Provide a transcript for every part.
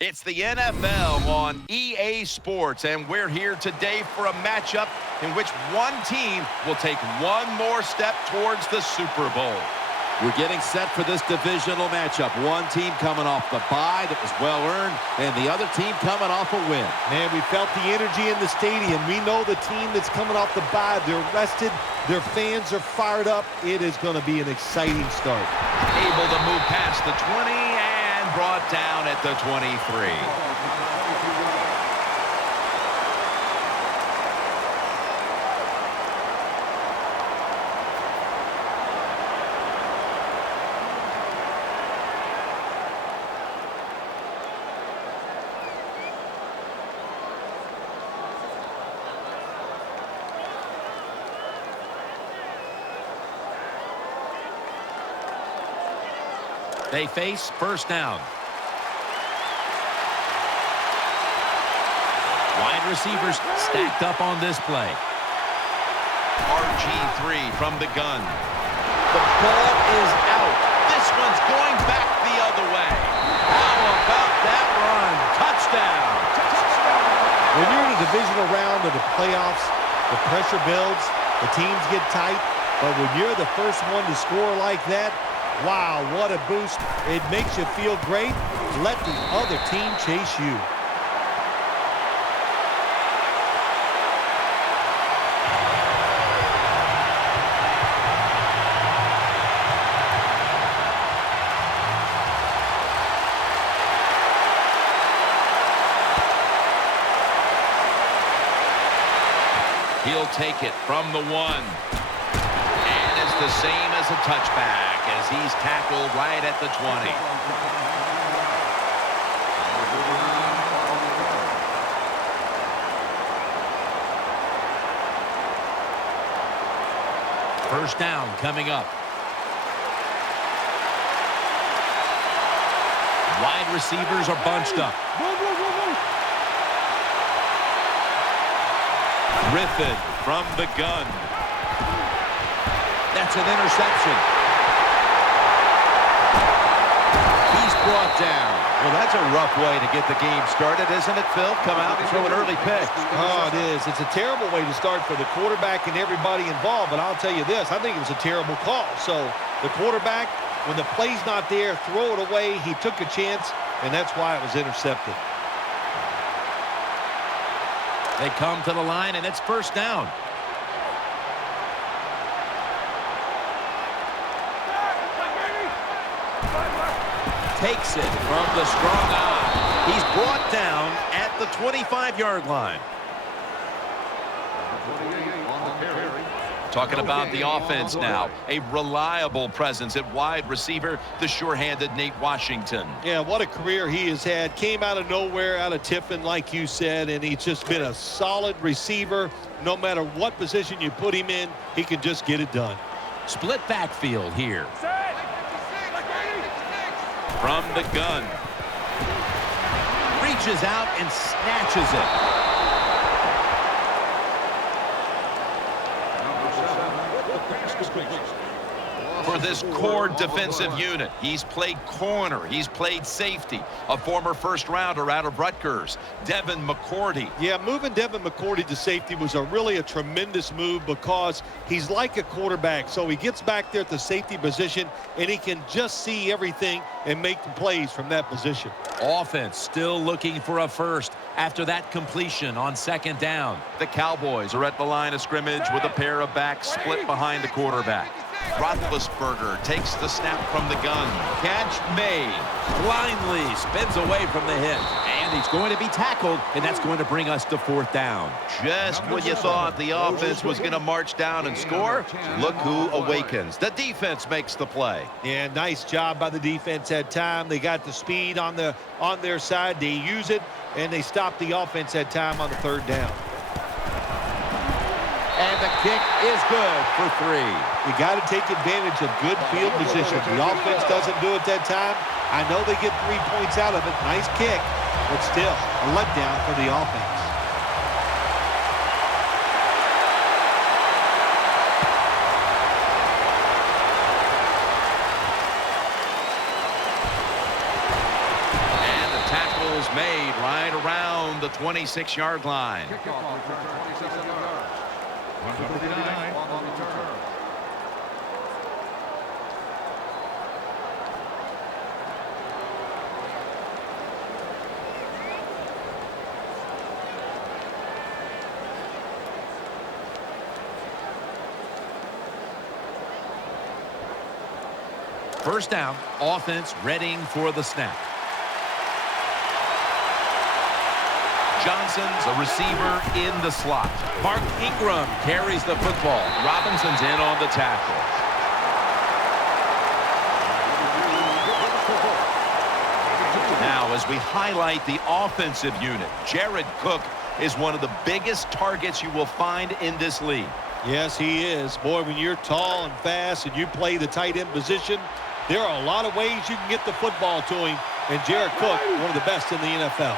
It's the NFL on EA Sports, and we're here today for a matchup in which one team will take one more step towards the Super Bowl. We're getting set for this divisional matchup. One team coming off the bye that was well-earned, and the other team coming off a win. Man, we felt the energy in the stadium. We know the team that's coming off the bye, they're rested, their fans are fired up. It is going to be an exciting start. Able to move past the 20 and brought down at the 23. They face first down. Wide receivers stacked up on this play. RG3 from the gun. The ball is out. This one's going back the other way. How about that run? Touchdown. When you're in a divisional round of the playoffs, the pressure builds, the teams get tight, but when you're the first one to score like that, wow, what a boost. It makes you feel great. Let the other team chase you. He'll take it from the one. And it's the same as a touchback as he's tackled right at the 20. First down coming up. Wide receivers are bunched up. Griffin from the gun. That's an interception. He's brought down. Well, that's a rough way to get the game started, isn't it, Phil? Come out and throw an early pick. Oh, it is. It's a terrible way to start for the quarterback and everybody involved, but I'll tell you this, I think it was a terrible call. So the quarterback, when the play's not there, throw it away. He took a chance, and that's why it was intercepted. They come to the line, and it's first down. Takes it from the strong eye. He's brought down at the 25-yard line. Talking about the offense now. A reliable presence at wide receiver, the sure-handed Nate Washington. Yeah, what a career he has had. Came out of nowhere, out of Tiffin, like you said, and he's just been a solid receiver. No matter what position you put him in, he can just get it done. Split backfield here. From the gun. Reaches out and snatches it. For this core defensive unit, he's played corner, he's played safety, a former first-rounder out of Rutgers, Devin McCourty. Yeah, moving Devin McCourty to safety was really a tremendous move because he's like a quarterback, so he gets back there at the safety position, and he can just see everything and make the plays from that position. Offense still looking for a first after that completion on second down. The Cowboys are at the line of scrimmage with a pair of backs split behind the quarterback. Roethlisberger takes the snap from the gun. Catch made. Blindly spins away from the hit. And he's going to be tackled, and that's going to bring us to fourth down. Just when you thought the offense was going to march down and score, look who awakens. The defense makes the play. Yeah, nice job by the defense that time. They got the speed on their side. They use it, and they stop the offense that time on the third down. And the kick is good for 3. You got to take advantage of good field position. The offense doesn't do it that time. I know they get 3 points out of it. Nice kick, but still a letdown for the offense. is made right around the 26-yard line. First down, offense readying for the snap. Johnson's a receiver in the slot. Mark Ingram carries the football. Robinson's in on the tackle. Now, as we highlight the offensive unit, Jared Cook is one of the biggest targets you will find in this league. Yes, he is. Boy, when you're tall and fast and you play the tight end position, there are a lot of ways you can get the football to him. And Jared Cook, one of the best in the NFL.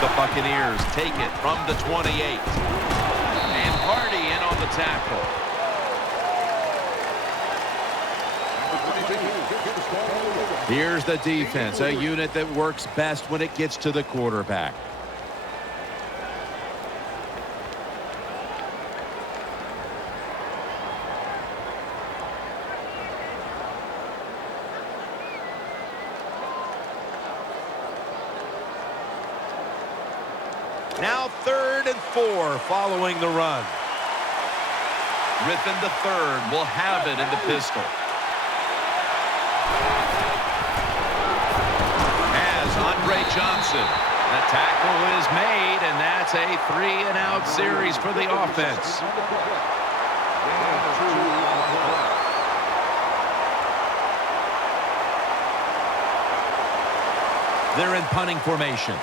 The Buccaneers take it from the 28. And Hardy in on the tackle. Here's the defense, a unit that works best when it gets to the quarterback. Now 3rd and 4 following the run. Griffin III will have it in the pistol. As Andre Johnson. The tackle is made, and that's a 3-and-out series for the offense. They're in punting formation.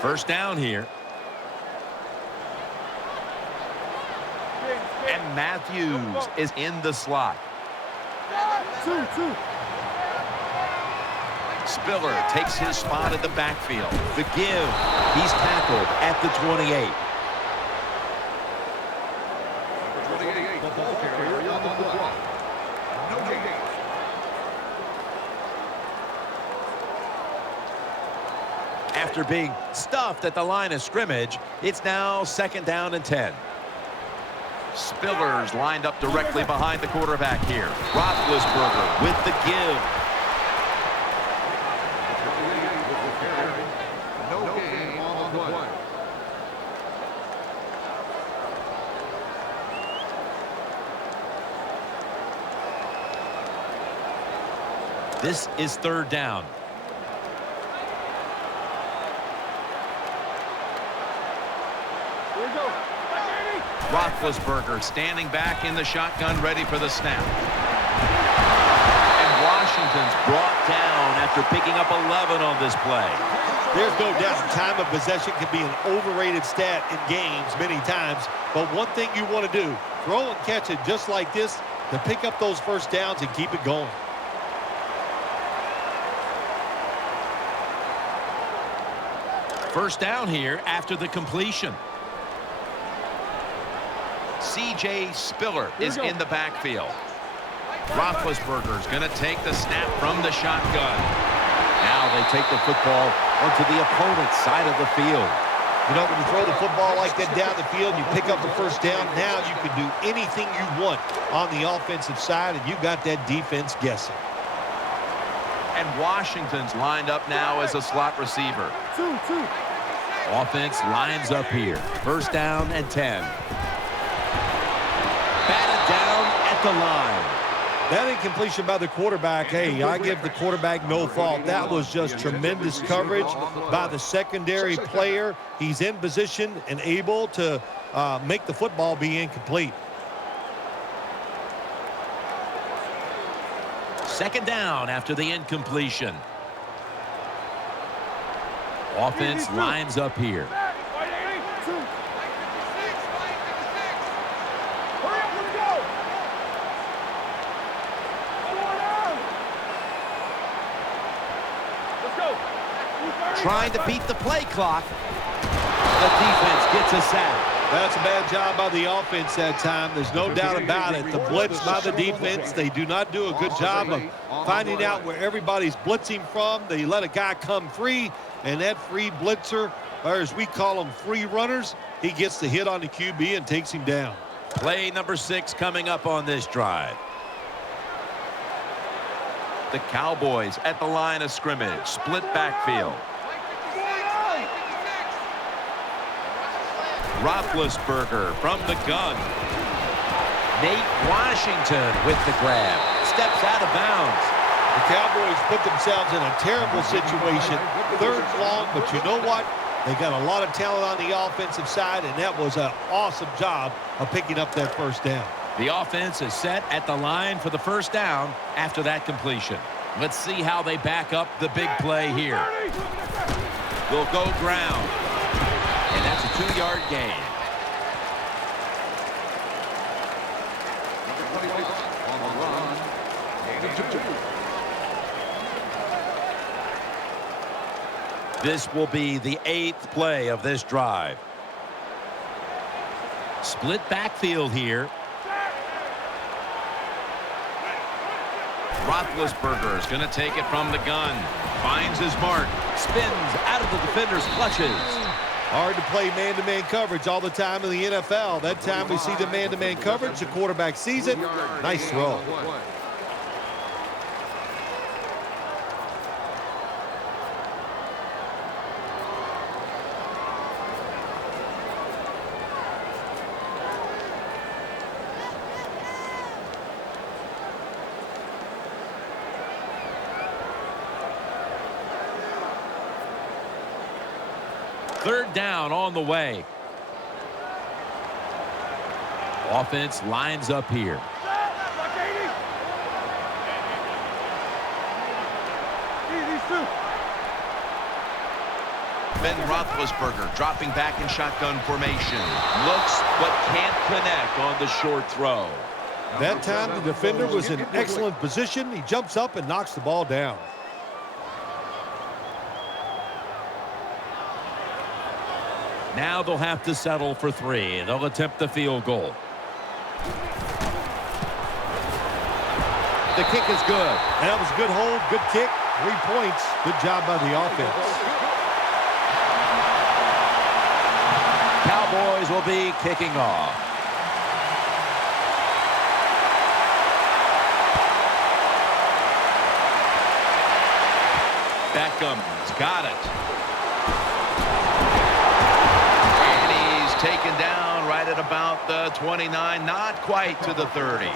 First down here. And Matthews is in the slot. Spiller takes his spot in the backfield. The give. He's tackled at the 28. After being stuffed at the line of scrimmage, it's now 2nd down and 10. Spiller's lined up directly behind the quarterback here. Roethlisberger with the give. This is 3rd down. Roethlisberger standing back in the shotgun, ready for the snap. And Washington's brought down after picking up 11 on this play. There's no doubt time of possession can be an overrated stat in games many times. But one thing you want to do, throw and catch it just like this to pick up those first downs and keep it going. First down here after the completion. C.J. Spiller is in the backfield. Roethlisberger's going to take the snap from the shotgun. Now they take the football onto the opponent's side of the field. You know, when you throw the football like that down the field, you pick up the first down, now you can do anything you want on the offensive side, and you got that defense guessing. And Washington's lined up now as a slot receiver. Offense lines up here. First down and 10. Batted down at the line. That incompletion by the quarterback, hey, I give the quarterback no fault. That was just tremendous coverage by the secondary player. He's in position and able to make the football be incomplete. Second down after the incompletion. Offense lines up here. Trying to beat the play clock. The defense gets a sack. That's a bad job by the offense that time. There's no doubt about it. The blitz by the defense, they do not do a good job of finding out where everybody's blitzing from. They let a guy come free, and that free blitzer, or as we call them, free runners, he gets the hit on the QB and takes him down. Play number 6 coming up on this drive. The Cowboys at the line of scrimmage. Split backfield. Roethlisberger from the gun. Nate Washington with the grab. Steps out of bounds. The Cowboys put themselves in a terrible situation. 3rd and long, but you know what? They got a lot of talent on the offensive side, and that was an awesome job of picking up that first down. The offense is set at the line for the first down after that completion. Let's see how they back up the big play here. They'll go ground. And that's a 2-yard gain. This will be the 8th play of this drive. Split backfield here. Roethlisberger is going to take it from the gun. Finds his mark. Spins out of the defender's clutches. Hard to play man-to-man coverage all the time in the NFL. That time we see the man-to-man coverage. The quarterback sees it. Nice throw. Third down on the way. Offense lines up here. Ben Roethlisberger dropping back in shotgun formation. Looks but can't connect on the short throw. That time the defender was in excellent position. He jumps up and knocks the ball down. Now they'll have to settle for 3. They'll attempt the field goal. The kick is good. That was a good hold, good kick, 3 points. Good job by the offense. Cowboys will be kicking off. Beckham's got it. Taken down right at about the 29, not quite to the 30.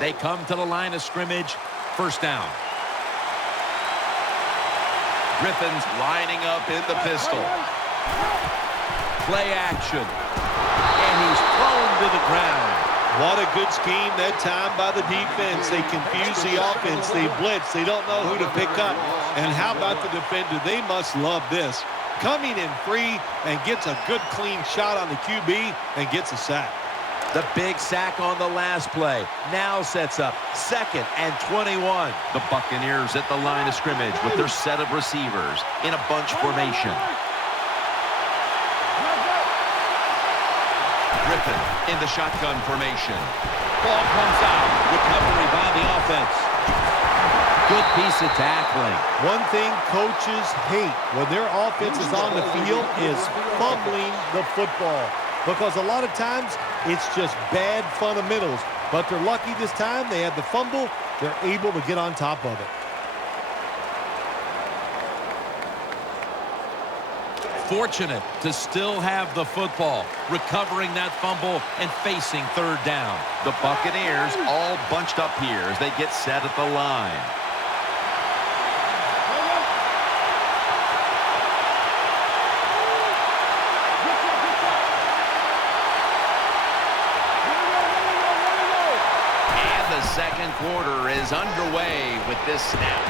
They come to the line of scrimmage. First down. Griffin's lining up in the pistol. Play action. And he's thrown to the ground. What a good scheme that time by the defense. They confuse the offense. They blitz. They don't know who to pick up. And how about the defender? They must love this. Coming in free and gets a good clean shot on the QB and gets a sack. The big sack on the last play now sets up 2nd and 21. The Buccaneers at the line of scrimmage with their set of receivers in a bunch formation. Griffin in the shotgun formation. Ball comes out. Recovery by the offense. Good piece of tackling. One thing coaches hate when their offense is on the field is fumbling the football. Because a lot of times it's just bad fundamentals. But they're lucky this time. They had the fumble. They're able to get on top of it. Fortunate to still have the football, recovering that fumble and facing third down. The Buccaneers all bunched up here as they get set at the line. And the second quarter is underway with this snap.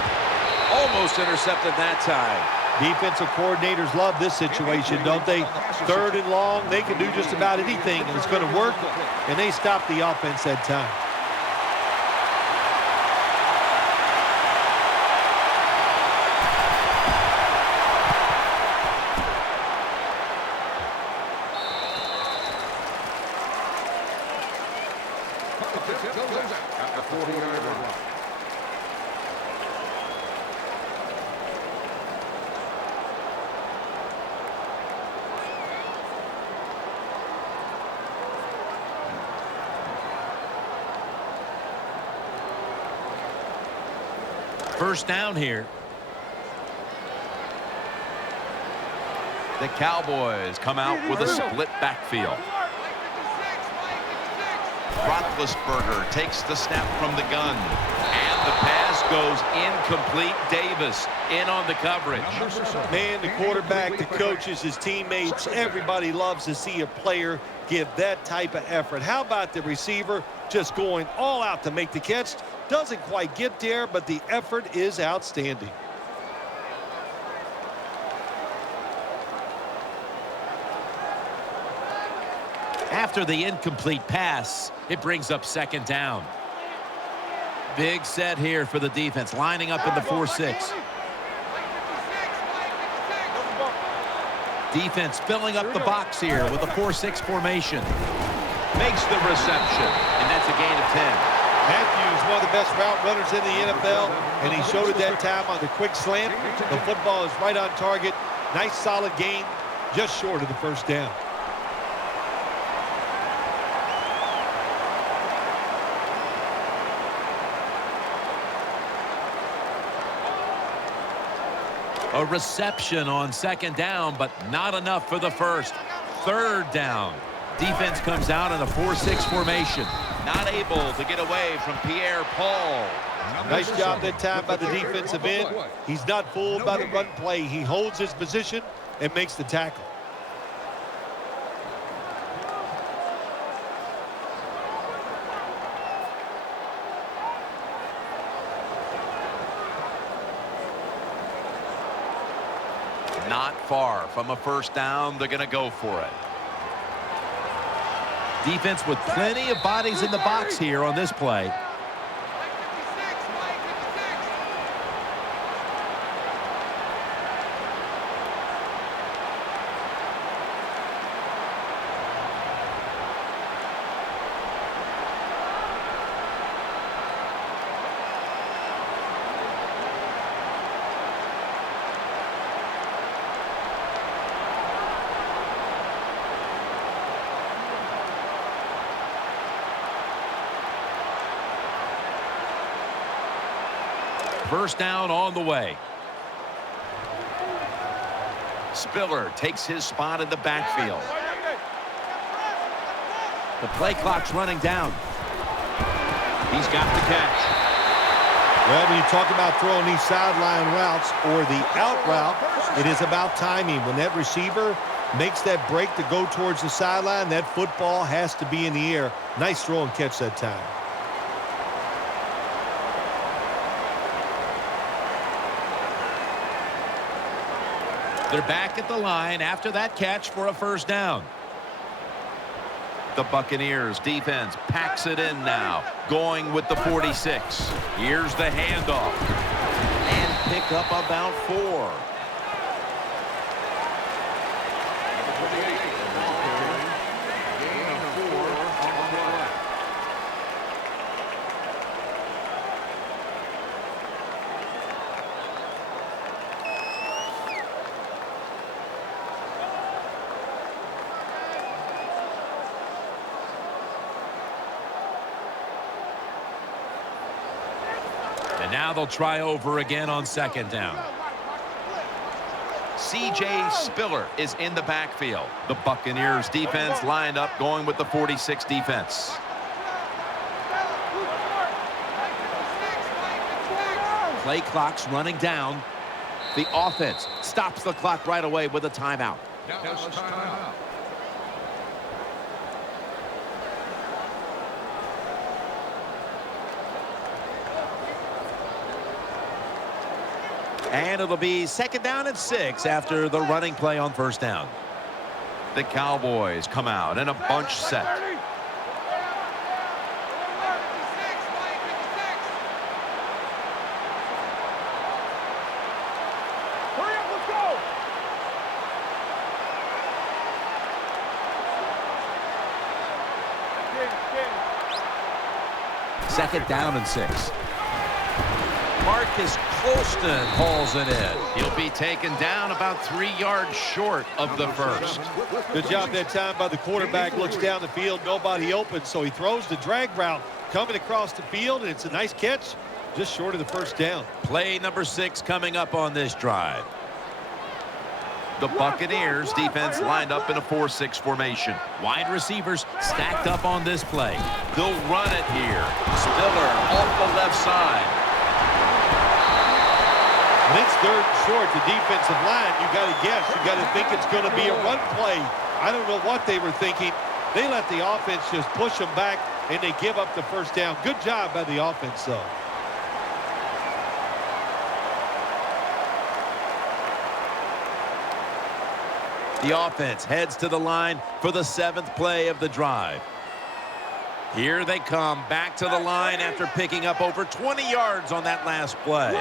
Almost intercepted that time. Defensive coordinators love this situation, don't they? Third and long, they can do just about anything, and it's going to work, and they stop the offense that time. First down here. The Cowboys come out with a split backfield. Roethlisberger takes the snap from the gun. And the pass goes incomplete. Davis in on the coverage. Man, the quarterback, the coaches, his teammates, everybody loves to see a player give that type of effort. How about the receiver just going all out to make the catch? Doesn't quite get there, but the effort is outstanding. After the incomplete pass, it brings up second down. Big set here for the defense, lining up in the 4-6. Defense filling up the box here with a 4-6 formation. Makes the reception, and that's a gain of 10. Matthews, one of the best route runners in the NFL, and he showed it that time on the quick slant. The football is right on target. Nice, solid gain, just short of the first down. A reception on second down, but not enough for the first. Third down. Defense comes out in a 4-6 formation. Not able to get away from Pierre-Paul. Nice job that time by the defensive end. He's not fooled by the run play. He holds his position and makes the tackle. Not far from a first down. They're going to go for it. Defense with plenty of bodies in the box here on this play. First down on the way. Spiller takes his spot in the backfield. The play clock's running down. He's got the catch. Well, when you talk about throwing these sideline routes or the out route, it is about timing. When that receiver makes that break to go towards the sideline, that football has to be in the air. Nice throw and catch that time. They're back at the line after that catch for a first down. The Buccaneers defense packs it in now, going with the 46. Here's the handoff. And pick up about 4. And now they'll try over again on second down. C.J. Spiller is in the backfield. The Buccaneers defense lined up going with the 46 defense. Play clock's running down. The offense stops the clock right away with a timeout. Timeout. And it'll be 2nd down and 6 after the running play on 1st down. The Cowboys come out in a bunch set. Hurry up, let's go. 2nd down and 6. Marcus Colston hauls it in. He'll be taken down about 3 yards short of the first. Good job that time by the quarterback. Looks down the field, nobody open, so he throws the drag route coming across the field, and it's a nice catch just short of the 1st down. Play number 6 coming up on this drive. The Buccaneers defense lined up in a 4-6 formation. Wide receivers stacked up on this play. They'll run it here. Spiller off the left side. When it's 3rd and short, the defensive line, you got to guess. You got to think it's going to be a run play. I don't know what they were thinking. They let the offense just push them back, and they give up the 1st down. Good job by the offense, though. The offense heads to the line for the 7th play of the drive. Here they come back to the line after picking up over 20 yards on that last play.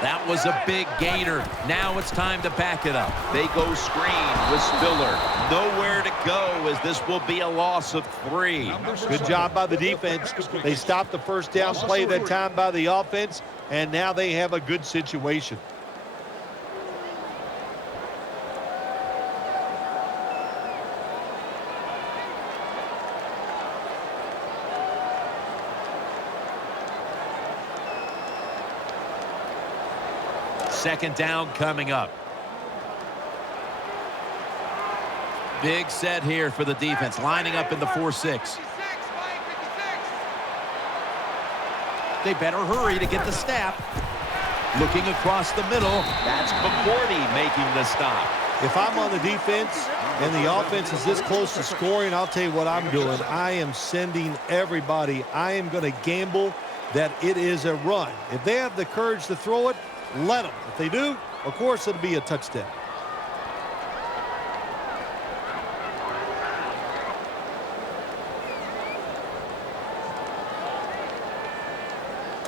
That was a big gainer. Now it's time to back it up. They go screen with Spiller. Nowhere to go as this will be a loss of 3. Good job by the defense. They stopped the 1st down play that time by the offense, and now they have a good situation. Second down coming up. Big set here for the defense, lining up in the 4-6. They better hurry to get the snap. Looking across the middle. That's McCourty making the stop. If I'm on the defense and the offense is this close to scoring, I'll tell you what I'm doing. I am sending everybody. I am going to gamble that it is a run. If they have the courage to throw it, let them. If they do, of course, it'll be a touchdown.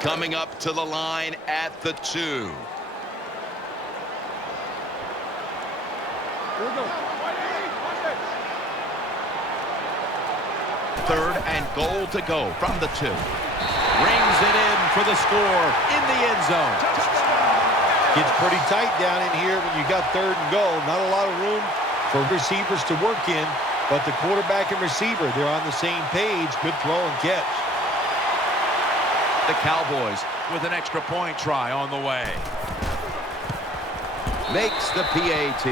Coming up to the line at the 2. Here we go. 3rd and goal to go from the 2. Rings it in for the score in the end zone. Gets pretty tight down in here when you got 3rd and goal. Not a lot of room for receivers to work in, but the quarterback and receiver, they're on the same page. Good throw and catch. The Cowboys With an extra point try on the way. makes the PAT.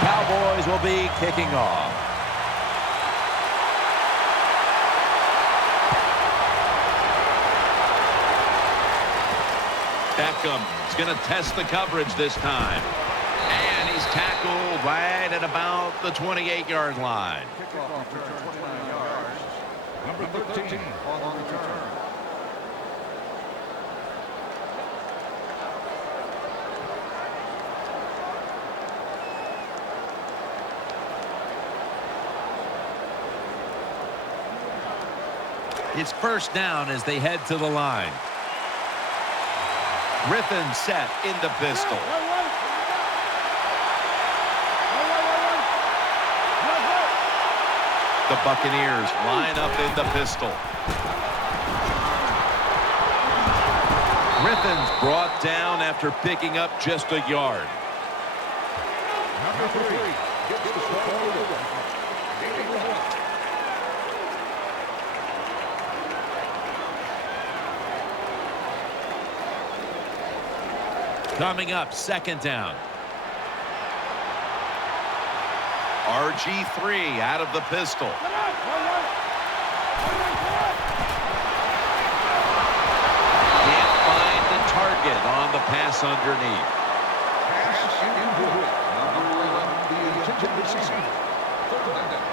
Cowboys will be kicking off. Beckham is going to test the coverage this time. And he's tackled right at about the 28-yard line. Kickoff return 29 yards. Number 13 on the return. It's first down as they head to the line. Griffin set in the pistol. The Buccaneers line up in the pistol. Griffin's brought down after picking up just a yard. Number 3 gets the ball. Coming up, second down. RG3 out of the pistol. Can't find the target on the pass underneath. Pass incomplete. Number 11, the intended receiver. Third down.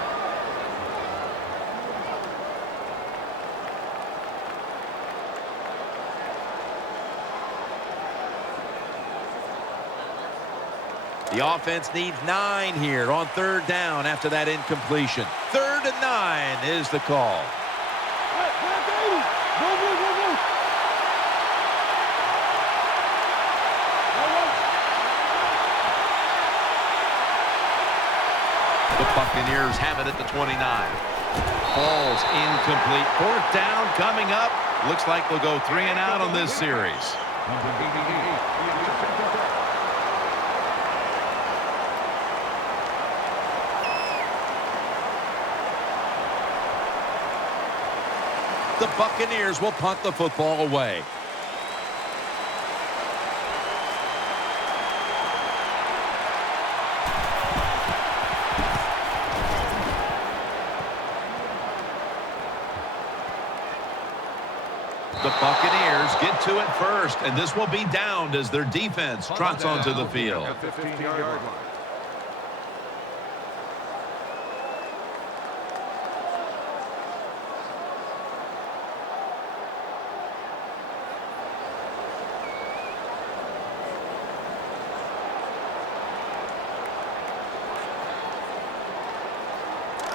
The offense needs 9 here on third down after that incompletion. 3rd and 9 is the call. The Buccaneers have it at the 29. Ball's incomplete. 4th down coming up. Looks like they'll go 3 and out on this series. Number 88, the interceptor. The Buccaneers will punt the football away. The Buccaneers get to it first, and this will be downed as their defense trots onto the field. 15-yard line.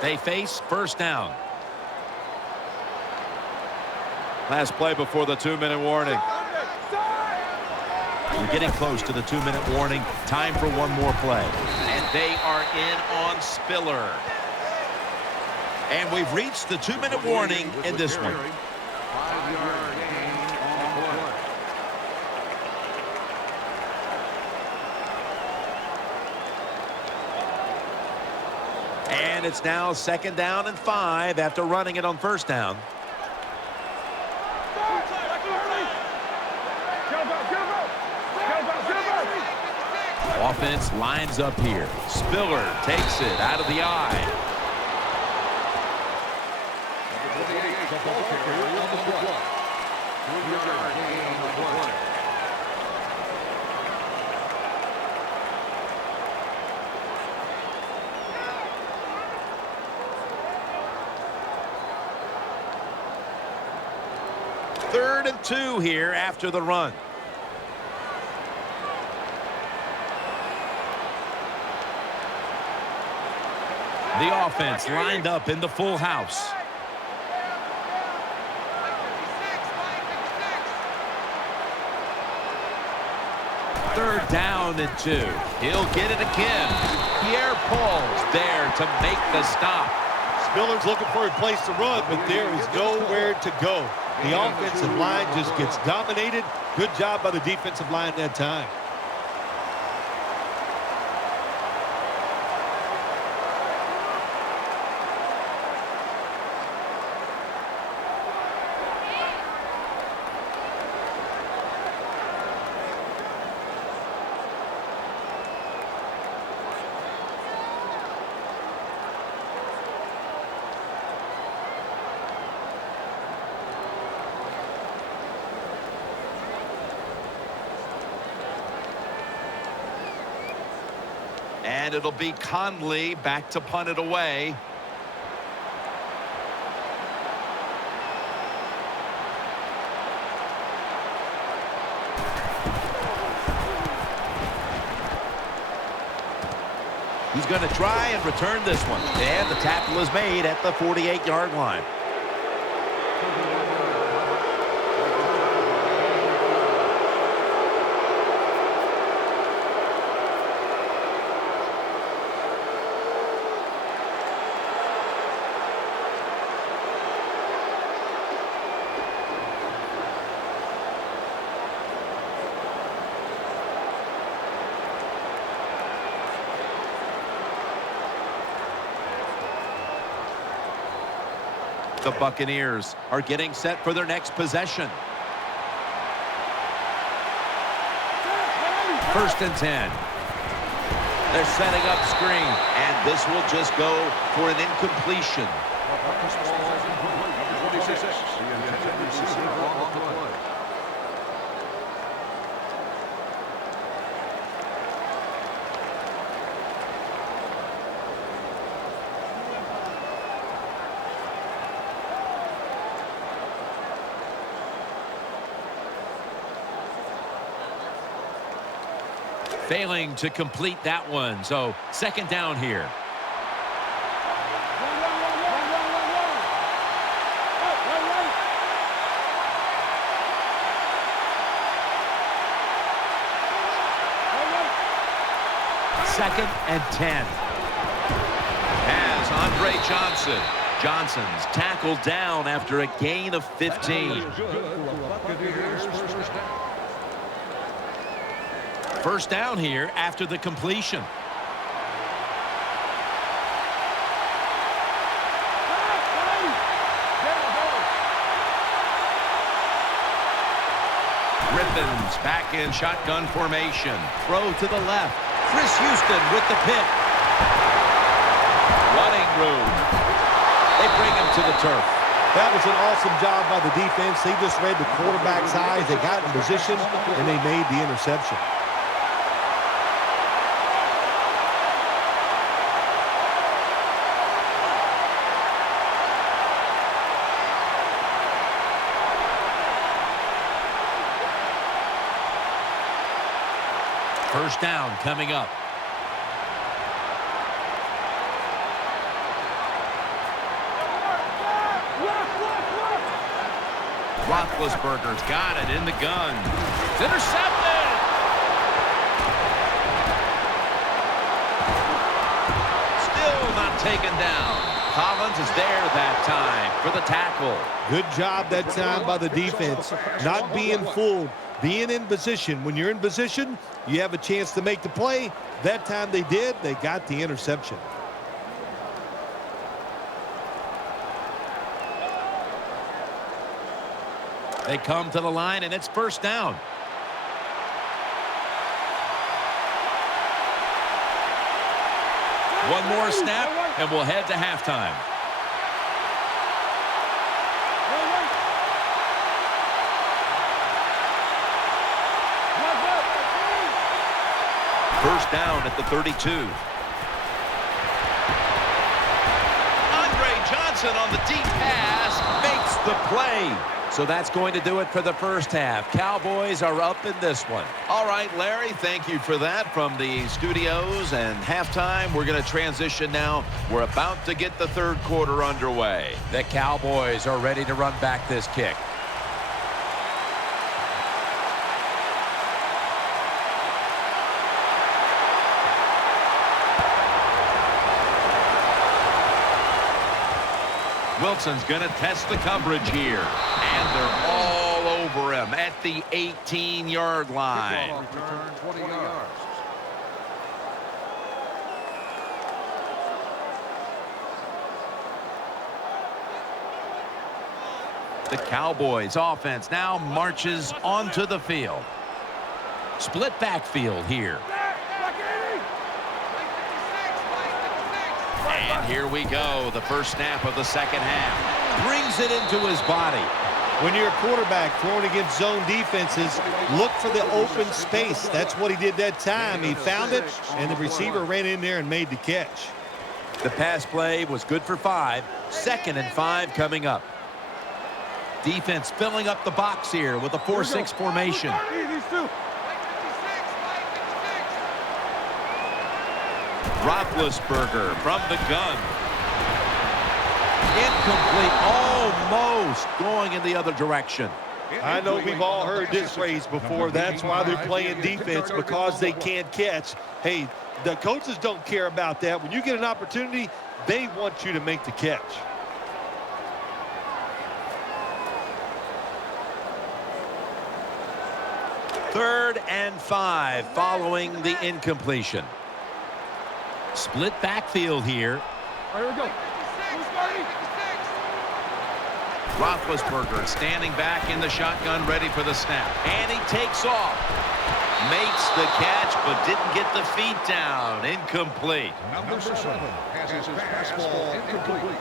They face first down. Last play before the 2-minute warning. We're getting close to the 2-minute warning. Time for one more play. And they are in on Spiller. And we've reached the 2-minute warning in this one. 5-yard gain on the play. And it's now 2nd down and 5 after running it on first down. Offense lines up here. Spiller takes it out of the eye. Number 48, the ball carrier on the play. 3-yard gain on the play. Third and 2 here after the run. The offense lined up in the full house. Third down and 2. He'll get it again. Pierre Paul's there to make the stop. Spiller's looking for a place to run, but there is nowhere to go. The offensive line just gets dominated. Good job by the defensive line that time. And it'll be Conley back to punt it away. He's going to try and return this one. And the tackle is made at the 48-yard line. The Buccaneers are getting set for their next possession. 1st and 10. They're setting up screen, and this will just go for an incompletion. Failing to complete that one, so 2nd down here. Second and 10. Has Andre Johnson. Johnson's tackled down after a gain of 15. 1st down here after the completion. Griffins back in shotgun formation. Throw to the left. Chris Houston with the pick. Running room. They bring him to the turf. That was an awesome job by the defense. They just read the quarterback's eyes. They got in position, and they made the interception. First down coming up. Roethlisberger's got it in the gun. It's intercepted. Still not taken down. Collins is there that time for the tackle. Good job that time by the defense. Not being fooled. Being in position. When you're in position, you have a chance to make the play. That time they did. They got the interception. They come to the line, and it's 1st down. One more snap, and we'll head to halftime. First down at the 32. Andre Johnson on the deep pass makes the play. So that's going to do it for the first half. Cowboys are up in this one. All right, Larry, thank you for that from the studios. And halftime, we're going to transition now. We're about to get the 3rd quarter underway. The Cowboys are ready to run back this kick. Wilson's going to test the coverage here. And they're all over him at the 18-yard line. Return 20 yards. The Cowboys offense now marches onto the field. Split backfield here. And here we go. The first snap of the 2nd half. Brings it into his body. When you're a quarterback throwing against zone defenses, look for the open space. That's what he did that time. He found it, and the receiver ran in there and made the catch. The pass play was good for 5. 2nd and 5 coming up. Defense filling up the box here with a 4-6 formation. Roethlisberger from the gun. Incomplete, almost going in the other direction. I know we've all heard this phrase before. That's why they're playing defense, because they can't catch. Hey, the coaches don't care about that. When you get an opportunity, they want you to make the catch. Third and 5 following the incompletion. Split backfield here. Here we go. Roethlisberger standing back in the shotgun, ready for the snap. And he takes off. Makes the catch, but didn't get the feet down. Incomplete. Number 7 has his pass ball incomplete.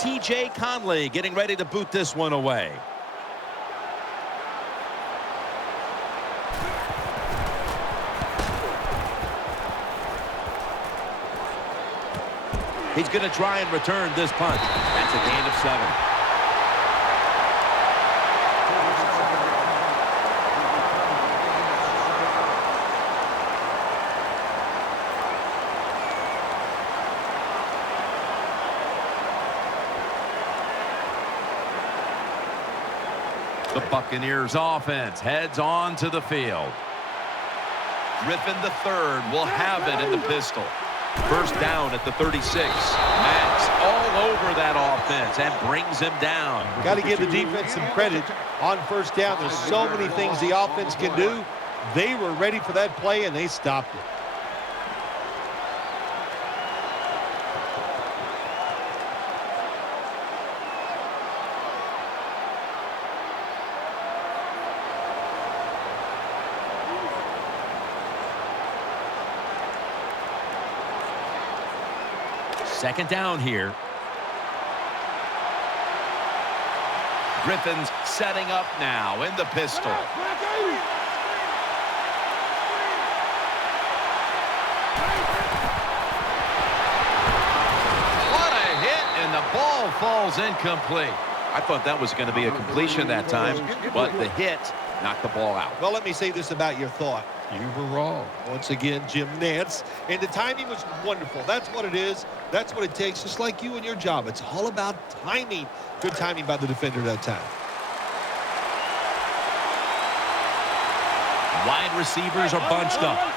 T.J. Conley getting ready to boot this one away. He's going to try and return this punt. That's a gain of 7. The Buccaneers offense heads on to the field. Griffin III will have it in the pistol. First down at the 36. Max all over that offense and brings him down. Got to give the defense some credit on first down. There's so many things the offense can do. They were ready for that play, and they stopped it. Second down here. Griffin's setting up now in the pistol. What a hit, and the ball falls incomplete. I thought that was going to be a completion that time, but the hit knocked the ball out. Well, let me say this about your thought. You were wrong. Once again, Jim Nantz. And the timing was wonderful. That's what it is. That's what it takes, just like you and your job. It's all about timing. Good timing by the defender that time. Wide receivers are bunched up.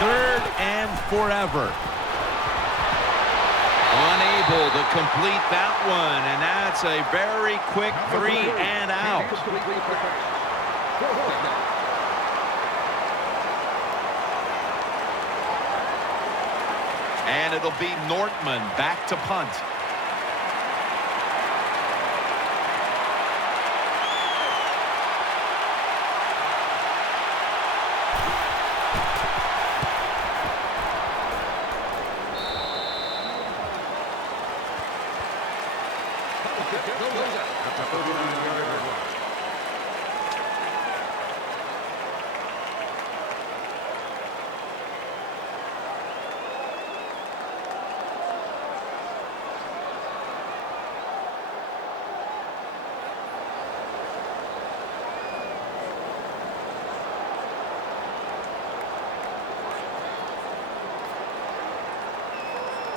Third and forever. Unable to complete that one, and that's a very quick 3 and out. And it'll be Nortman back to punt.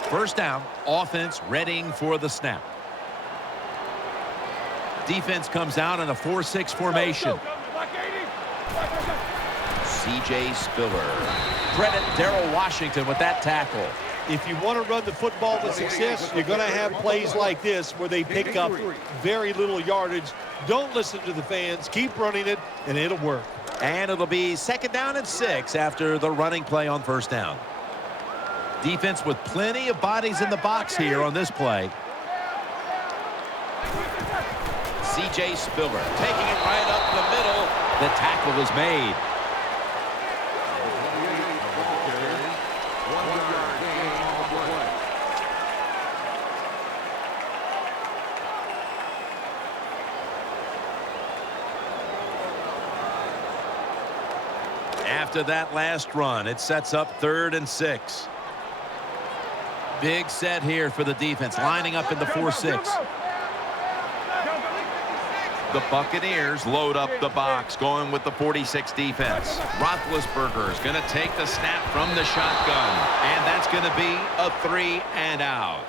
First down, offense readying for the snap. Defense comes out in a 4-6 formation. C.J. Spiller. Credit Darrell Washington with that tackle. If you want to run the football with success, you're going to have plays like this where they pick up very little yardage. Don't listen to the fans. Keep running it, and it'll work. And it'll be second down and 6 after the running play on first down. Defense with plenty of bodies in the box here on this play. C.J. Spiller taking it right up the middle. The tackle is made. After that last run, it sets up 3rd and 6. Big set here for the defense, lining up in the 4-6. The Buccaneers load up the box, going with the 46 defense. Roethlisberger is going to take the snap from the shotgun, and that's going to be a 3 and out.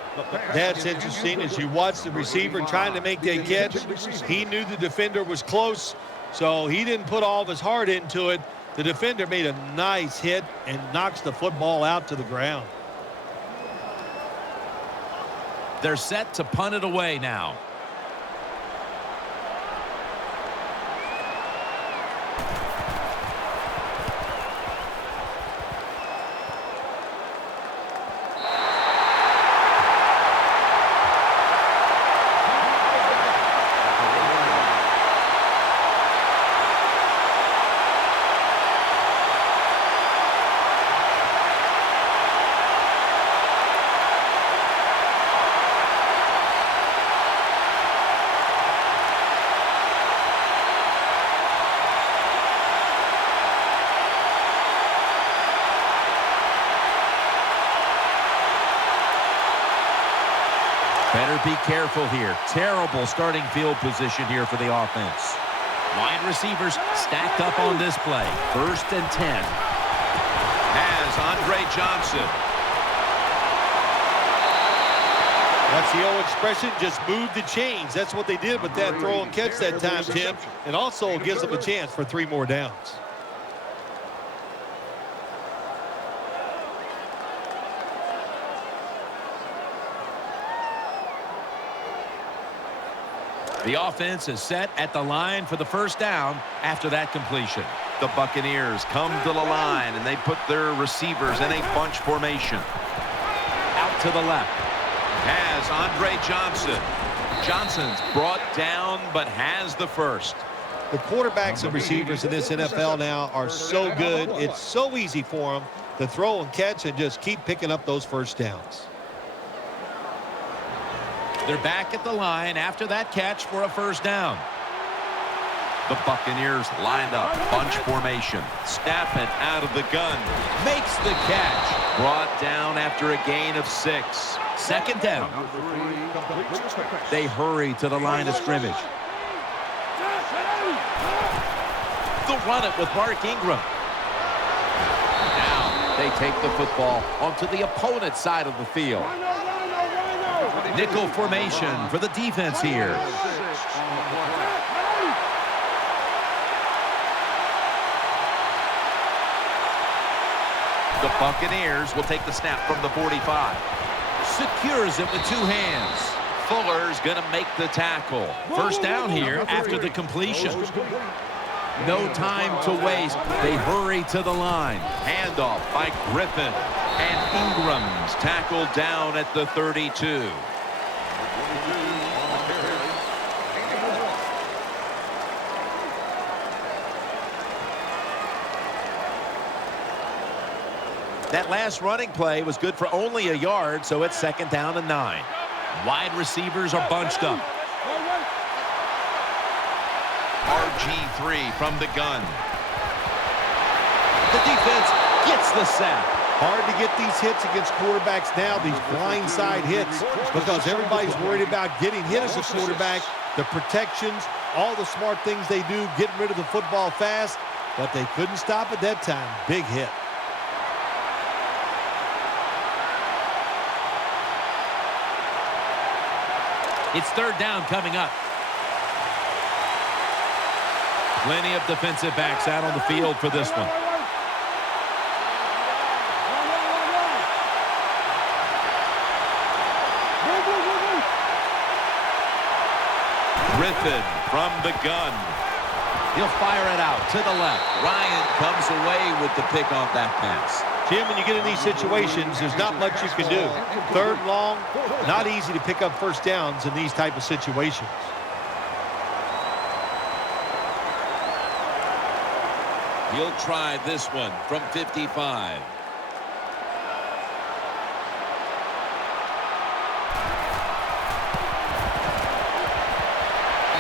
That's interesting. As you watch the receiver trying to make that catch, he knew the defender was close, so he didn't put all of his heart into it. The defender made a nice hit and knocks the football out to the ground. They're set to punt it away now. Better be careful here. Terrible starting field position here for the offense. Wide receivers stacked up on this play. 1st and 10. Has Andre Johnson. That's the old expression, just move the chains. That's what they did with that throw and catch that time, Tim. It also gives them a chance for 3 more downs. The offense is set at the line for the 1st down after that completion. The Buccaneers come to the line, and they put their receivers in a bunch formation. Out to the left. Has Andre Johnson. Johnson's brought down, but has the first. The quarterbacks and receivers in this NFL now are so good. It's so easy for them to throw and catch and just keep picking up those 1st downs. They're back at the line after that catch for a 1st down. The Buccaneers lined up, bunch formation. Snap it out of the gun. Makes the catch. Brought down after a gain of 6. 2nd down. They hurry to the line of scrimmage. They'll run it with Mark Ingram. Now they take the football onto the opponent's side of the field. Nickel formation for the defense here. The Buccaneers will take the snap from the 45. Secures it with 2 hands. Fuller's going to make the tackle. 1st down here after the completion. No time to waste. They hurry to the line. Handoff by Griffin. And Ingram's tackled down at the 32. That last running play was good for only a yard, so it's 2nd down and 9. Wide receivers are bunched up. RG3 from the gun. The defense gets the sack. Hard to get these hits against quarterbacks now, these blindside hits, because everybody's worried about getting hit as a quarterback, the protections, all the smart things they do, getting rid of the football fast, but they couldn't stop at that time. Big hit. It's 3rd down coming up. Plenty of defensive backs out on the field for this one. Griffin from the gun. He'll fire it out to the left. Ryan comes away with the pick off that pass. Jim, when you get in these situations, there's not much you can do. 3rd long, not easy to pick up 1st downs in these type of situations. He'll try this one from 55.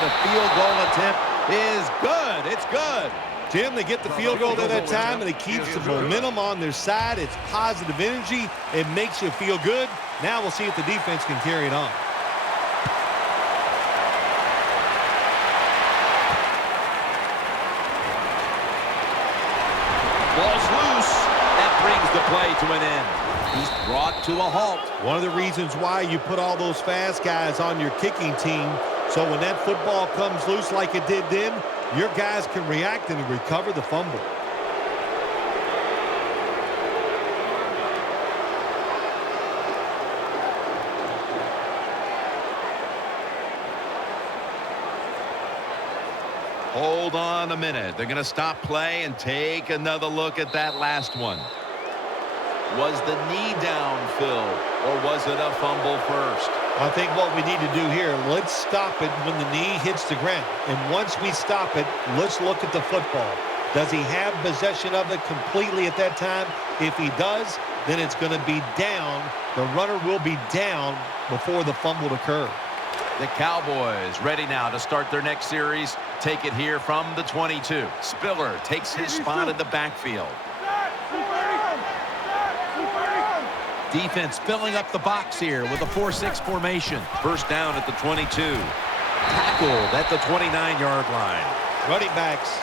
The field goal attempt is good. It's good. Jim, they get the field goal at that time, and it keeps the momentum on their side. It's positive energy. It makes you feel good. Now we'll see if the defense can carry it on. play to an end. He's brought to a halt. One of the reasons why you put all those fast guys on your kicking team, so when that football comes loose like it did then, your guys can react and recover the fumble. Hold on a minute. They're going to stop play and take another look at that last one. Was the knee down, Phil, or was it a fumble first? I think what we need to do here, let's stop it when the knee hits the ground. And once we stop it, let's look at the football. Does he have possession of it completely at that time? If he does, then it's going to be down. The runner will be down before the fumble occurs. The Cowboys ready now to start their next series. Take it here from the 22. Spiller takes his spot in the backfield. Defense filling up the box here with a 4-6 formation. First down at the 22. Tackled at the 29-yard line. Running backs,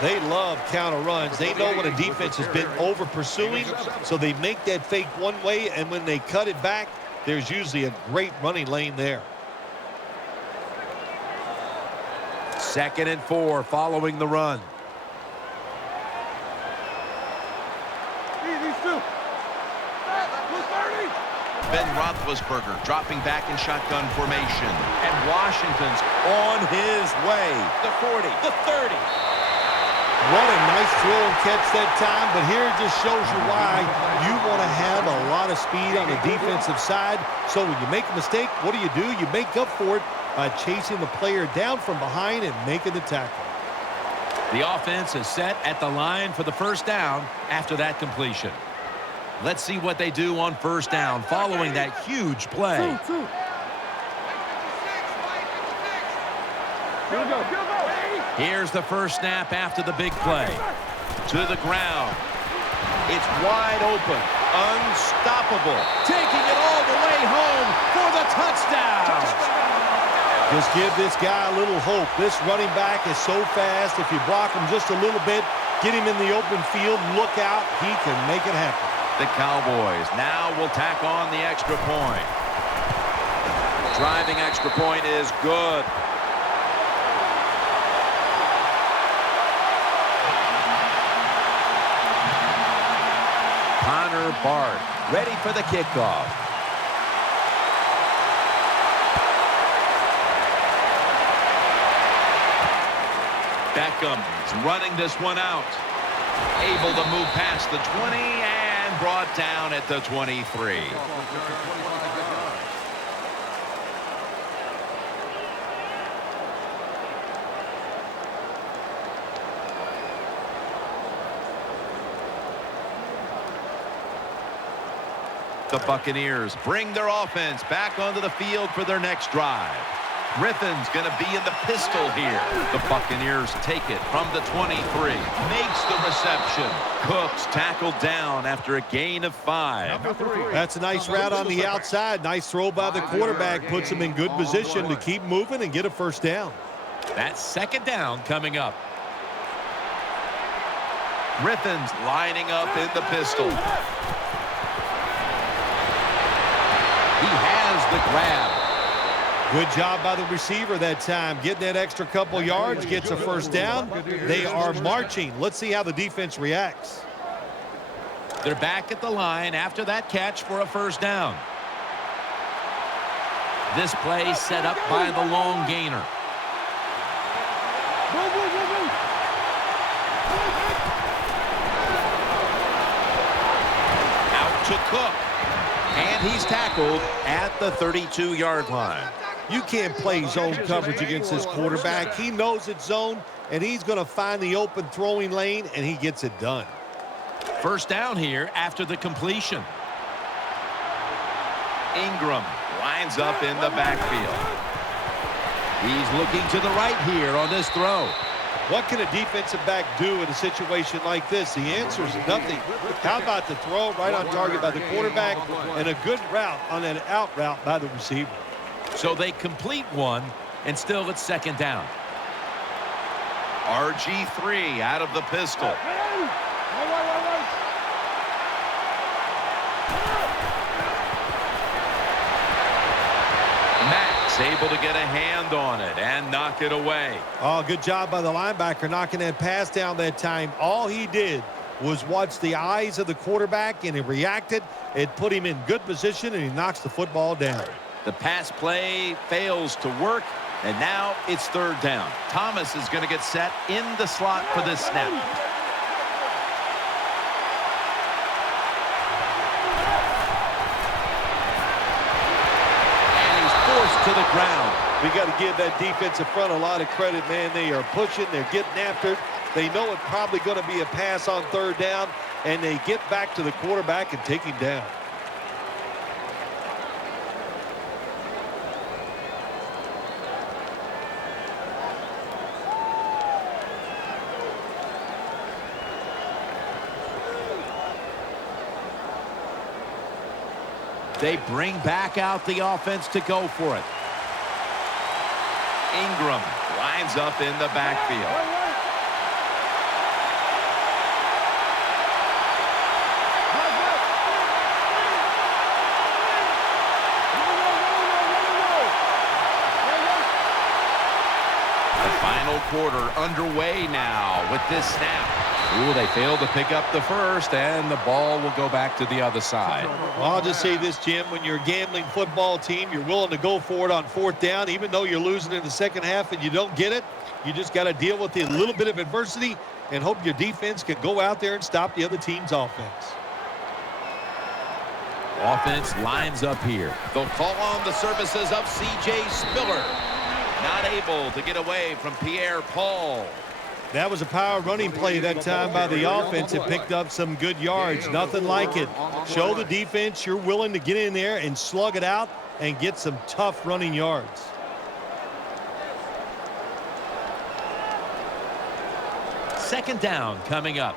they love counter runs. They know when a defense has been over pursuing, so they make that fake one way, and when they cut it back, there's usually a great running lane there. 2nd and 4 following the run. Ben Roethlisberger dropping back in shotgun formation. And Washington's On his way. The 40, the 30. What a nice throw and catch that time, but here it just shows you why you want to have a lot of speed on the defensive side. So when you make a mistake, what do? You make up for it by chasing the player down from behind and making the tackle. The offense is set at the line for the first down after that completion. Let's see what they do on first down following that huge play. Here's the first snap after the big play. To the ground. It's wide open. Unstoppable. Taking it all the way home for the touchdown. Just give this guy a little hope. This running back is so fast. If you block him just a little bit, get him in the open field, look out, he can make it happen. The Cowboys now will tack on the extra point. Driving extra point is good. Connor Bart ready for the kickoff. Beckham is running this one out. Able to move past the 20 and brought down at the 23. The Buccaneers bring their offense back onto the field for their next drive. Griffin's going to be in the pistol here. The Buccaneers take it from the 23. Makes the reception. Cooks tackled down after a gain of 5. That's a nice route on the outside. Nice throw by the quarterback. Puts him in good position to keep moving and get a first down. That's second down coming up. Griffin's lining up in the pistol. He has the grab. Good job by the receiver that time. Getting that extra couple yards, gets a first down. They are marching. Let's see how the defense reacts. They're back at the line after that catch for a first down. This play set up by the long gainer. Out to Cook. And he's tackled at the 32-yard line. You can't play zone coverage against this quarterback. He knows it's zone, and he's going to find the open throwing lane, and he gets it done. First down here after the completion. Ingram lines up in the backfield. He's looking to the right here on this throw. What can a defensive back do in a situation like this? The answer is nothing. How about the throw right on target by the quarterback and a good route on that out route by the receiver? So they complete one, and still it's second down. RG3 out of the pistol. He's able to get a hand on it and knock it away. Oh, good job by the linebacker knocking that pass down that time. All he did was watch the eyes of the quarterback, and he reacted. It put him in good position, and he knocks the football down. The pass play fails to work, and now it's third down. Thomas is going to get set in the slot for this snap. To the ground. We got to give that defensive front a lot of credit, man. They are pushing. They're getting after it. They know it's probably going to be a pass on third down, and they get back to the quarterback and take him down. They bring back out the offense to go for it. Ingram lines up in the backfield. The final quarter underway now with this snap. Ooh, they failed to pick up the first, and the ball will go back to the other side. Well, I'll just say this, Jim. When you're a gambling football team, you're willing to go for it on fourth down, even though you're losing in the second half and you don't get it. You just got to deal with a little bit of adversity and hope your defense can go out there and stop the other team's offense. Offense lines up here. They'll call on the services of C.J. Spiller. Not able to get away from Pierre-Paul. That was a power running play that time by the offense. It picked up some good yards. Nothing like it. Show the defense you're willing to get in there and slug it out and get some tough running yards. Second down coming up.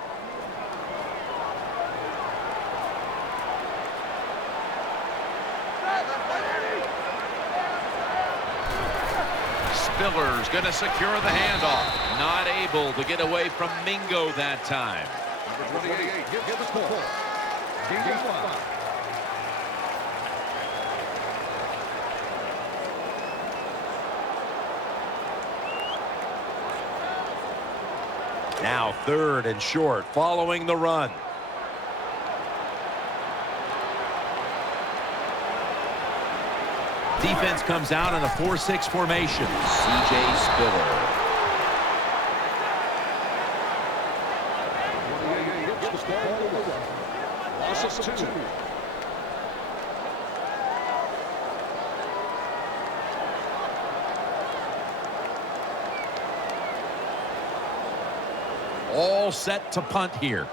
Spiller's going to secure the handoff. Not able to get away from Mingo that time. Number 28, get the ball. Gain 5. Now third and short following the run. Defense comes out in a 4-6 formation. C.J. Spiller. Loss of 2. All set to punt here.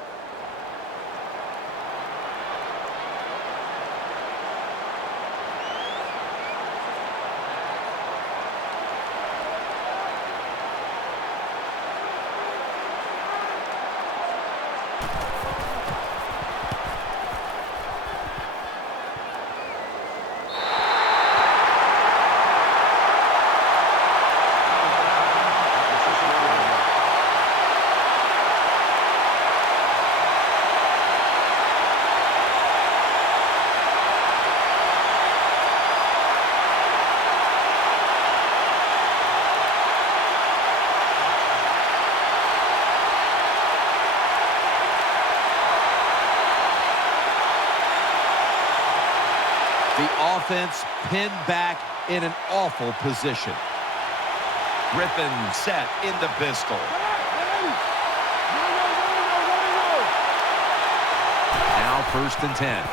The offense pinned back in an awful position. Griffin set in the pistol. Now first and 10.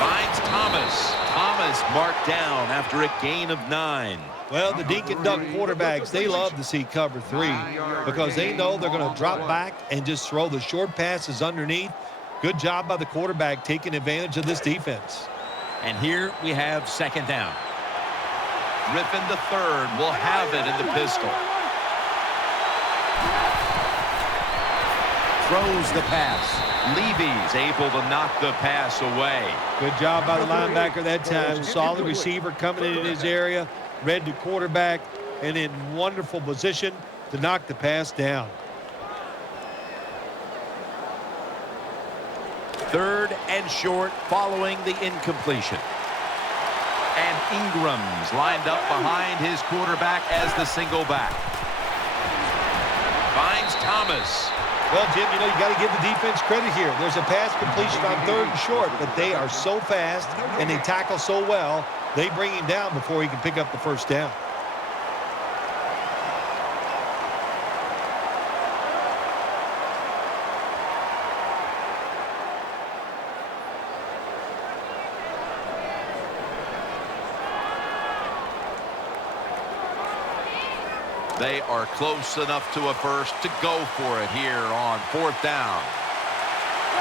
Finds Thomas. Thomas marked down after a gain of 9. Well, the dink and duck quarterbacks, they love to see cover 3 because they know they're going to drop back and just throw the short passes underneath. Good job by the quarterback taking advantage of this defense. And here we have second down. Griffin the third will have it in the pistol. Throws the pass. Levy's able to knock the pass away. Good job by the linebacker that time. Saw the receiver coming in his area, read the quarterback, and in wonderful position to knock the pass down. Third and short following the incompletion. And Ingram's lined up behind his quarterback as the single back. Finds Thomas. Well, Jim, you got to give the defense credit here. There's a pass completion on 3rd and short, but they are so fast and they tackle so well, they bring him down before he can pick up the first down. They are close enough to a first to go for it here on 4th down.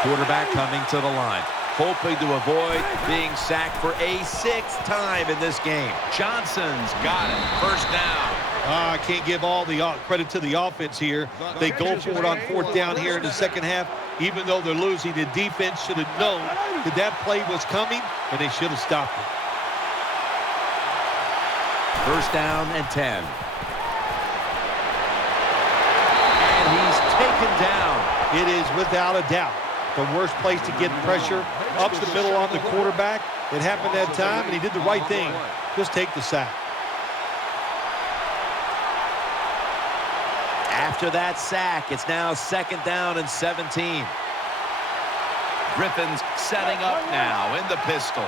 Quarterback coming to the line, hoping to avoid being sacked for a 6th time in this game. Johnson's got it. First down. I can't give all the credit to the offense here. They go for it on 4th down here in the second half. Even though they're losing, the defense should have known that play was coming, and they should have stopped it. First down and 10. He's taken down. It is without a doubt the worst place to get pressure up the middle on the quarterback. It happened that time, and he did the right thing. Just take the sack. After that sack, it's now 2nd down and 17. Griffin's setting up now in the pistol.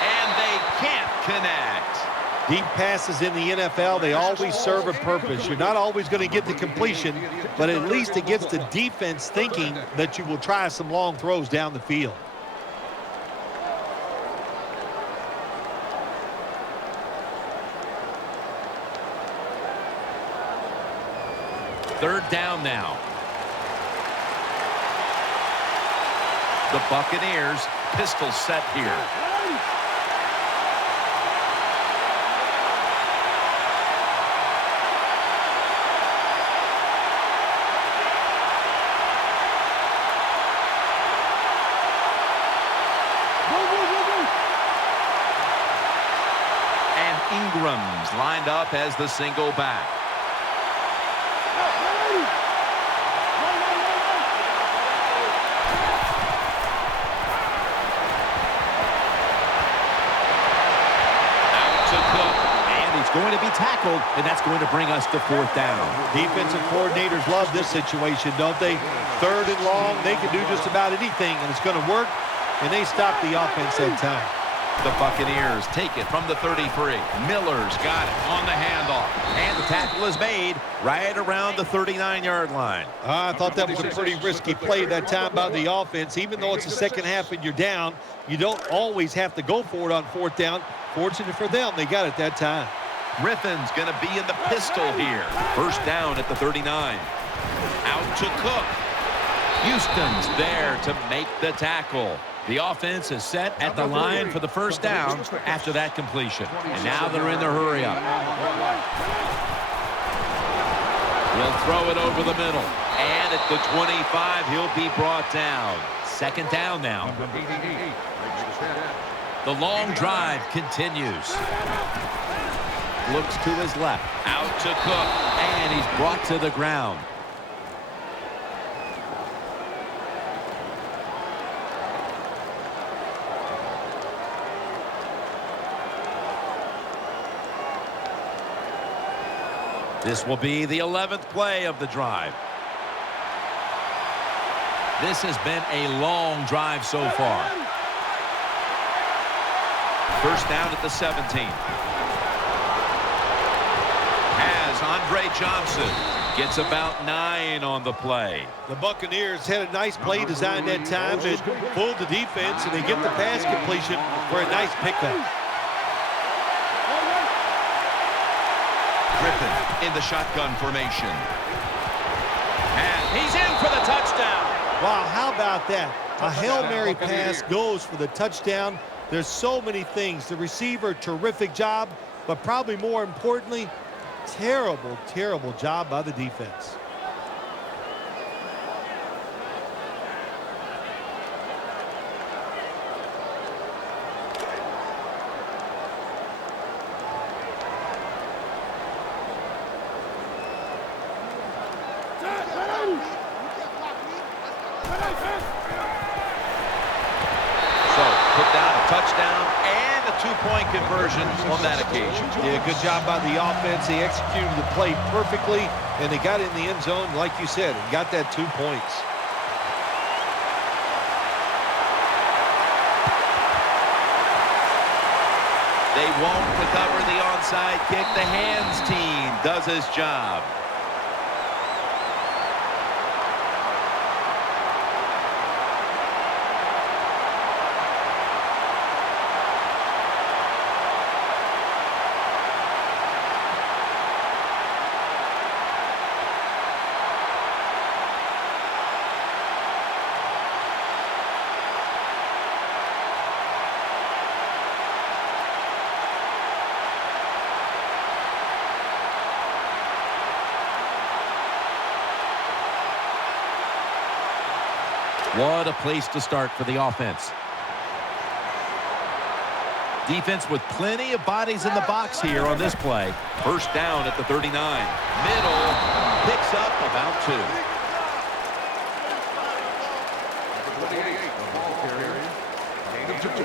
And they can't connect. Deep passes in the NFL, they always serve a purpose. You're not always going to get the completion, but at least it gets the defense thinking that you will try some long throws down the field. Third down now. The Buccaneers pistol set here. And Ingram's lined up as the single back. Going to be tackled, and that's going to bring us to 4th down. Defensive coordinators love this situation, don't they? 3rd and long, they can do just about anything, and it's going to work, and they stop the offense that time. The Buccaneers take it from the 33. Miller's got it on the handoff. And the tackle is made right around the 39-yard line. I thought that was a pretty risky play that time by the offense. Even though it's the second half and you're down, you don't always have to go for it on 4th down. Fortunate for them, they got it that time. Griffin's going to be in the pistol here. First down at the 39. Out to Cook. Houston's there to make the tackle. The offense is set at the line for the first down after that completion. And now they're in the hurry-up. He'll throw it over the middle. And at the 25, he'll be brought down. 2nd down now. The long drive continues. Looks to his left. Out to Cook. And he's brought to the ground. This will be the 11th play of the drive. This has been a long drive so far. First down at the 17. Andre Johnson gets about 9 on the play. The Buccaneers had a nice play design that time and pulled the defense, and they get the pass completion for a nice pickup. Griffin in the shotgun formation. And he's in for the touchdown. Wow, how about that? A Hail Mary pass goes for the touchdown. There's so many things. The receiver, terrific job, but probably more importantly, terrible job by the defense. touchdown and a two-point conversion on that occasion. Yeah, good job by the offense. They executed the play perfectly, and they got it in the end zone, like you said, and got that 2 points. They won't recover the onside kick. The hands team does his job. What a place to start for the offense. Defense with plenty of bodies in the box here on this play. First down at the 39. Middle picks up about 2. Number 28, ball carrier. Gain of 2.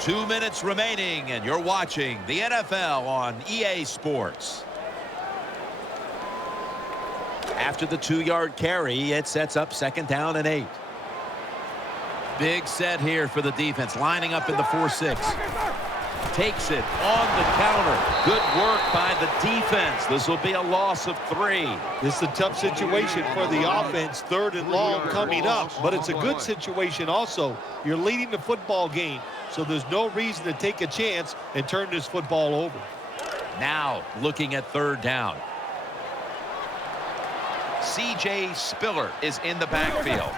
2 minutes remaining, and you're watching the NFL on EA Sports. After the 2-yard carry, it sets up 2nd down and 8. Big set here for the defense, lining up in the 4-6. Takes it on the counter. Good work by the defense. This will be a loss of 3. This is a tough situation for the offense, 3rd and long coming up, but it's a good situation also. You're leading the football game, so there's no reason to take a chance and turn this football over. Now looking at 3rd down. C.J. Spiller is in the backfield.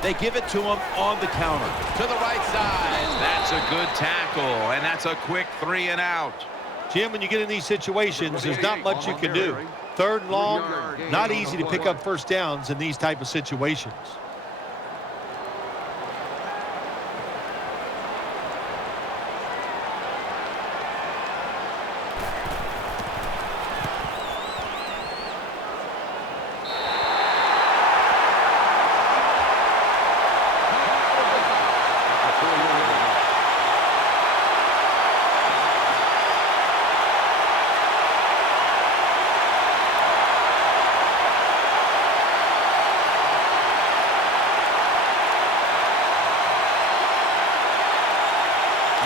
They give it to him on the counter. To the right side. That's a good tackle, and that's a quick 3 and out. Jim, when you get in these situations, there's not much you can do. 3rd and long, not easy to pick up first downs in these type of situations.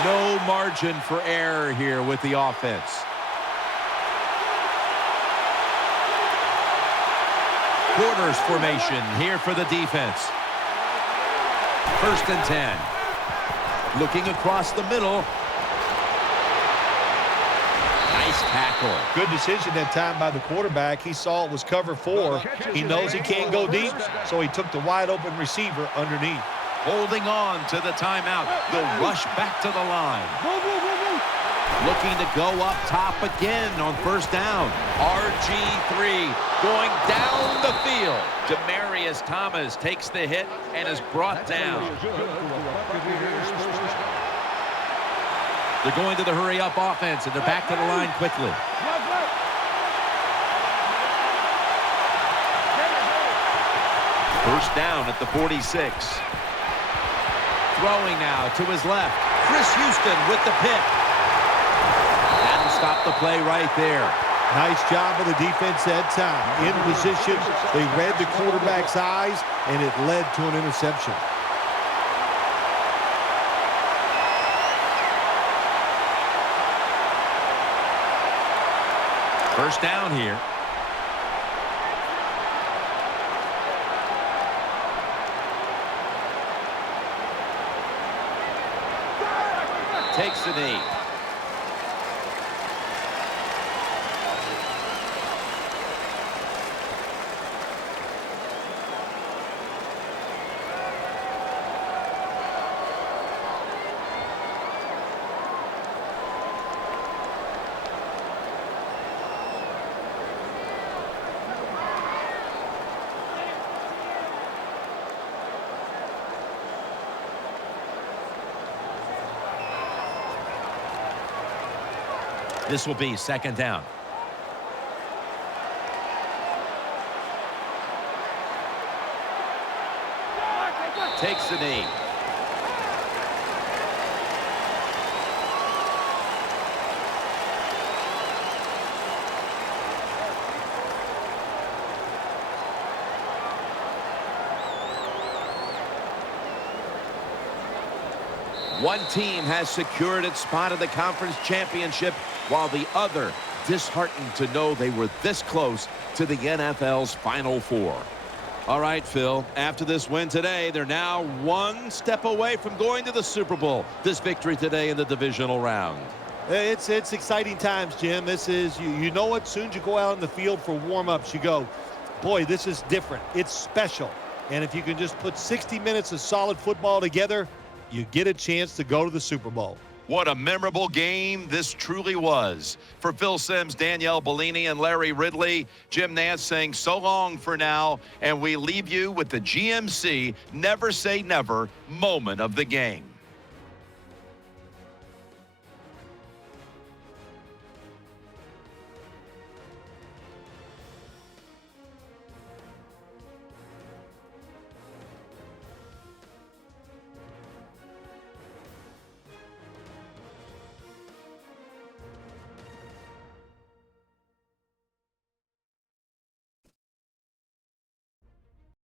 No margin for error here with the offense. Quarters formation here for the defense. 1st and 10. Looking across the middle. Nice tackle. Good decision that time by the quarterback. He saw it was cover 4. He knows he can't go deep, so he took the wide open receiver underneath. Holding on to the timeout. They'll rush back to the line. Looking to go up top again on 1st down. RG3 going down the field. Demaryius Thomas takes the hit and is brought down. They're going to the hurry-up offense, and they're back to the line quickly. First down at the 46. Throwing now to his left. Chris Houston with the pick. That'll stop the play right there. Nice job of the defense that time. In position, they read the quarterback's eyes, and it led to an interception. First down here. Takes a knee. This will be second down. Takes the knee. One team has secured its spot in the conference championship, while the other disheartened to know they were this close to the NFL's Final Four. All right, Phil, after this win today, they're now one step away from going to the Super Bowl. This victory today in the divisional round. It's exciting times, Jim. This is, you know what, soon as you go out on the field for warm-ups, you go, boy, this is different. It's special. And if you can just put 60 minutes of solid football together, you get a chance to go to the Super Bowl. What a memorable game this truly was. For Phil Simms, Danielle Bellini, and Larry Ridley, Jim Nantz saying so long for now, and we leave you with the GMC Never Say Never moment of the game.